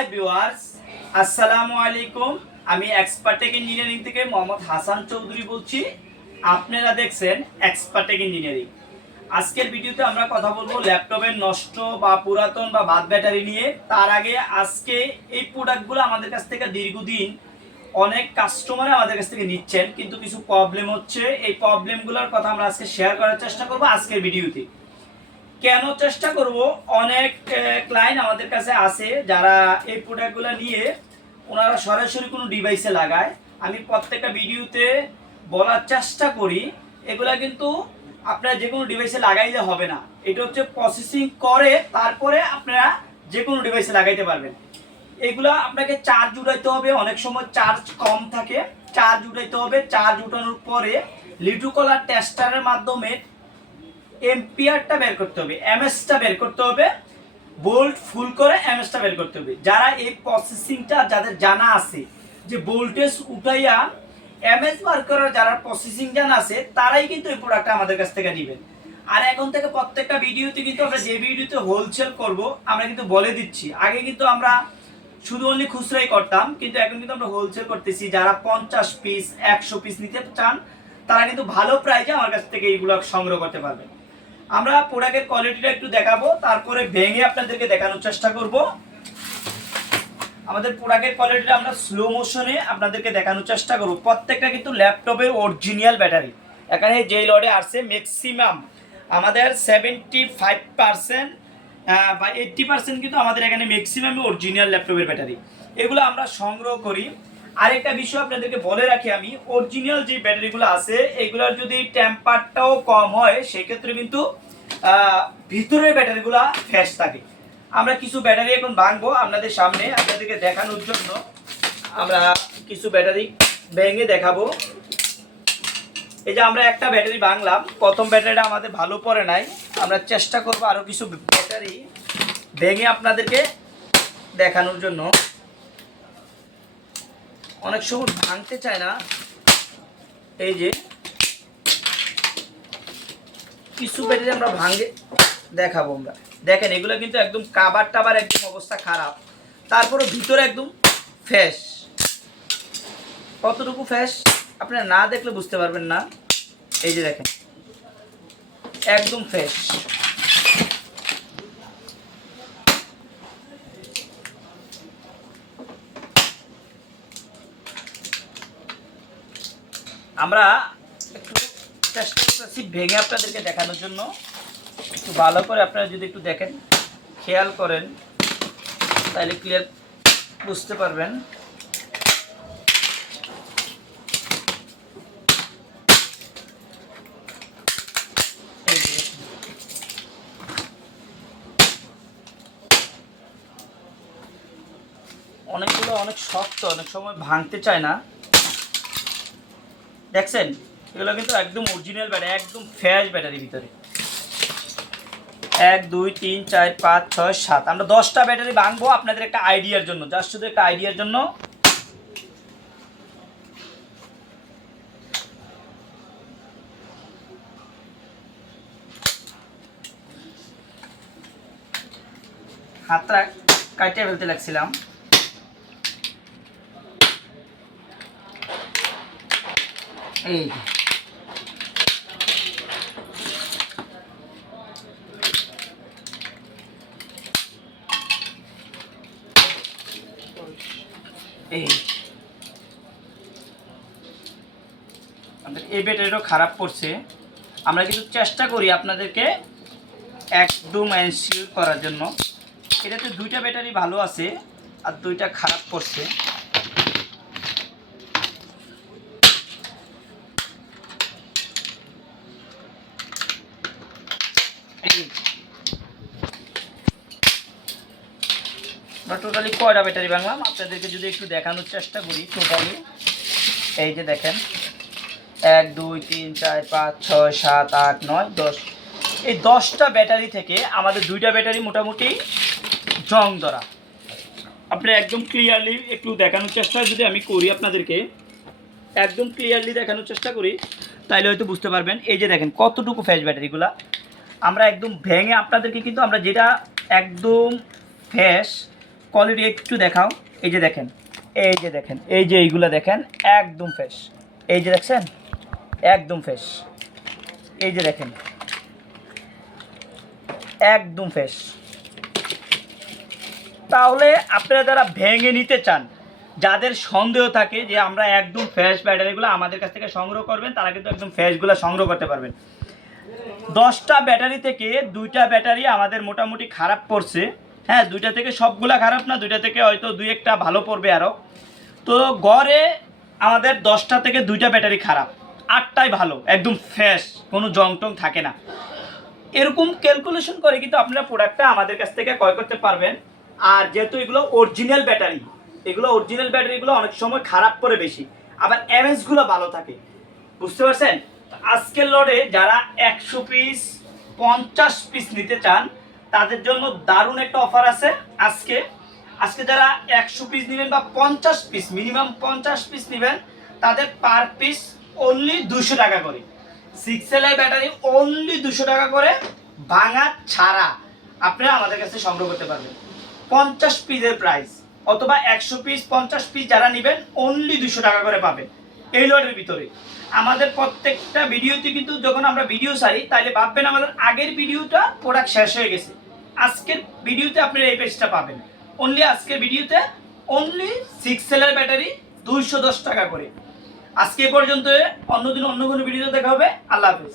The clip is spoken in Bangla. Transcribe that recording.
হাই ভিউয়ার্স, আসসালামু আলাইকুম। আমি এক্সপার্টেক ইঞ্জিনিয়ারিং থেকে মোহাম্মদ হাসান চৌধুরী বলছি। আপনারা দেখছেন এক্সপার্টেক ইঞ্জিনিয়ারিং আজকের ভিডিওতে আমরা কথা বলব ল্যাপটপের নষ্ট বা পুরাতন বা বাদ ব্যাটারি নিয়ে। তার আগে আজকে এই প্রোডাক্টগুলো আমাদের কাছ থেকে দীর্ঘদিন অনেক কাস্টমার আমাদের কাছ থেকে নিচ্ছেন। কিন্তু কিছু প্রবলেম হচ্ছে। এই প্রবলেমগুলোর কথা আমরা আজকে শেয়ার করার চেষ্টা করব আজকের ভিডিওতে। কেন চেষ্টা করব? অনেক ক্লায়েন্ট আমাদের কাছে আছে যারা এই প্রোডাক্টগুলো নিয়ে ওনারা সরাসরি কোনো ডিভাইসে লাগায়। আমি প্রত্যেকটা ভিডিওতে বলার চেষ্টা করি, এগুলা কিন্তু আপনারা যে কোনো ডিভাইসে লাগাইলে হবে না। এটা হচ্ছে প্রসেসিং করে, তারপরে আপনারা যে কোনো ডিভাইসে লাগাইতে পারবেন। এগুলা আপনাকে চার্জ উঠাইতে হবে, অনেক সময় চার্জ কম থাকে। চার্জ উঠাইতে হবে চার্জ উঠানোর পরে লিটুকলার টেস্টারের মাধ্যমে এম্পিয়ারটা বের করতে হবে, এমএসটা বের করতে হবে, বোল্ট ফুল করে এমএসটা বের করতে হবে। যারা এই প্রসেসিংটা যাদের জানা আছে, যে ভোল্টেজ উঠাইয়া এমএস বার করার যারা প্রসেসিং জানা আছে, তারাই কিন্তু এই প্রোডাক্টটা আমাদের কাছ থেকে নেবেন আর এখন থেকে প্রত্যেকটা ভিডিওতে কিন্তু আমরা যে ভিডিওতে হোলসেল করব, আমরা কিন্তু বলে দিচ্ছি। আগে কিন্তু আমরা শুধু অনলি খুচরাই করতাম, কিন্তু এখন কিন্তু আমরা হোলসেল করতেছি। যারা পঞ্চাশ পিস একশো পিস নিতে চান, তারা কিন্তু ভালো প্রাইজে আমার কাছ থেকে এইগুলো সংগ্রহ করতে পারবেন আমরা প্রোডাক্টের কোয়ালিটিটা একটু দেখাবো, তারপরে ভেঙে আপনাদেরকে দেখানোর চেষ্টা করব। আমাদের প্রোডাক্টের কোয়ালিটিটা আমরা স্লো মোশনে আপনাদেরকে দেখানোর চেষ্টা করব। প্রত্যেকটা কিন্তু ল্যাপটপের অরিজিনাল ব্যাটারি এখানে যেই লডে আসছে ম্যাক্সিমাম আমাদের সেভেন্টি ফাইভ পার্সেন্ট বা এইট্টি পার্সেন্ট কিন্তু আমাদের এখানে ম্যাক্সিমাম অরিজিনাল ল্যাপটপের ব্যাটারি এগুলো আমরা সংগ্রহ করি। আরেকটা বিষয় আপনাদেরকে বলে রাখি আমি অরিজিনাল যে ব্যাটারিগুলো আছে, এগুলোর যদি টেম্পারটাও কম হয়, সেক্ষেত্রে কিন্তু ভিতরের ব্যাটারিগুলো ফ্রেশ থাকে। আমরা কিছু ব্যাটারি এখন ভাঙবো আপনাদের সামনে, আপনাদেরকে দেখানোর জন্য। আমরা কিছু ব্যাটারি ভেঙে দেখাবো। এই যে আমরা একটা ব্যাটারি ভাঙলাম, প্রথম ব্যাটারিটা আমাদের ভালো পড়ে নাই। আমরা চেষ্টা করব আরও কিছু ব্যাটারি ভেঙে আপনাদেরকে দেখানোর জন্য। অনেক সময় ভাঙতে চায় না। এই যে কিছু ব্যাটারি আমরা ভাঙে, দেখাবো আমরা। দেখেন, এগুলো কিন্তু একদম কাবার টাবার একদম অবস্থা খারাপ। তারপরে ভিতরে একদম ফ্রেশ কতটুকু ফ্রেশ আপনারা না দেখলে বুঝতে পারবেন না। এই যে দেখেন, একদম ফ্রেশ আমরা একটু চেষ্টা করতেছি ভেঙে আপনাদেরকে দেখানোর জন্য। একটু ভালো করে আপনারা যদি একটু দেখেন, খেয়াল করেন, তাহলে ক্লিয়ার বুঝতে পারবেন। অনেকগুলো অনেক শক্ত, অনেক সময় ভাঙতে চায় না। দেখছেন? এগুলো কিন্তু একদম অরিজিনাল ব্যাটারি একদম ফ্রেশ ব্যাটারি ভিতরে। এক, দুই, তিন, চার, পাঁচ, ছয়, সাত। আমরা দশটা ব্যাটারি ভাঙবো আপনাদের একটা আইডিয়ার জন্য জাস্ট শুধু একটা আইডিয়ার জন্য। হাতটা কাটিয়ে ফেলতে লাগছিলাম। এই আমাদের এই ব্যাটারিটাও খারাপ পড়ছে আমরা কিন্তু চেষ্টা করি আপনাদেরকে একদম এনশিওর করার জন্য। এটাতে দুইটা ব্যাটারি ভালো আছে আর দুইটা খারাপ পড়ছে টোটালি কয়টা ব্যাটারি ভাঙলাম? আপনাদেরকে যদি একটু দেখানোর চেষ্টা করি টোটালি এই যে দেখেন, এক, দুই, তিন, চার, পাঁচ, ছয়, সাত, আট, নয়, দশ। এই দশটা ব্যাটারি থেকে আমাদের দুইটা ব্যাটারি মোটামুটি জং ধরা। আপনি একদম ক্লিয়ারলি একটু দেখানোর চেষ্টা, যদি আমি করি আপনাদেরকে, একদম ক্লিয়ারলি দেখানোর চেষ্টা করি, তাইলে হয়তো বুঝতে পারবেন। এই যে দেখেন, কতটুকু ফ্যাশ ব্যাটারিগুলা আমরা একদম ভেঙে আপনাদেরকে কিন্তু আমরা যেটা একদম ফ্রেশ কোয়ালিটি একটু দেখাও। এই যে দেখেন, এই যে দেখেন, এই যে এইগুলো দেখেন, একদম ফ্রেশ এই যে দেখছেন, একদম ফ্রেশ এই যে দেখেন, একদম ফ্রেশ তাহলে আপনারা যারা ভেঙে নিতে চান, যাদের সন্দেহ থাকে যে আমরা একদম ফ্রেশ ব্যাটারিগুলো আমাদের কাছ থেকে সংগ্রহ করবেন, তারা কিন্তু একদম ফ্রেশগুলো সংগ্রহ করতে পারবেন। দশটা ব্যাটারি থেকে দুইটা ব্যাটারি আমাদের মোটামুটি খারাপ পড়ছে। হ্যাঁ দুইটা থেকে সবগুলা খারাপ না, দুইটা থেকে হয়তো দুই একটা ভালো পড়বে আরও তো গড়ে আমাদের দশটা থেকে দুইটা ব্যাটারি খারাপ। আটটাই ভালো, একদম ফ্রেশ কোনো জং টং থাকে না। এরকম ক্যালকুলেশন করে কিন্তু আপনারা প্রোডাক্টটা আমাদের কাছ থেকে ক্রয় করতে পারবেন। আর যেহেতু এগুলো অরিজিনাল ব্যাটারি, এগুলো অরিজিনাল ব্যাটারিগুলো অনেক সময় খারাপ করে বেশি। আবার এমএসগুলো ভালো থাকে। বুঝতে পারছেন? আজকের লড়ে যারা একশো পিস, পঞ্চাশ পিস নিতে চান, তাদের জন্য দারুণ একটা অফার আছে আজকে। আজকে যারা একশো পিস নেবেন বা পঞ্চাশ পিস মিনিমাম পঞ্চাশ পিস নেবেন, তাদের পার পিস অনলি দুশো টাকা করে। সিক্স এল ব্যাটারি অনলি দুশো টাকা করে, ভাঙা ছাড়া আপনারা আমাদের কাছে সংগ্রহ করতে পারবেন। পঞ্চাশ পিসের প্রাইস অথবা একশো পিস, পঞ্চাশ পিস যারা নেবেন অনলি দুশো টাকা করে পাবেন। এই লটের ভিতরে। আমাদের প্রত্যেকটা ভিডিওতে কিন্তু যখন আমরা ভিডিও সারি তাহলে ভাববেন আমাদের আগের ভিডিওটা প্রোডাক্ট শেষ হয়ে গেছে। আজকের ভিডিওতে আপনারা এই পেজটা পাবেন। অনলি আজকের ভিডিওতে অনলি সিক্স সেলের ব্যাটারি দুইশো দশ টাকা করে। আজকে পর্যন্ত, অন্যদিন অন্য কোনো ভিডিওতে দেখা হবে। আল্লাহ হাফেজ।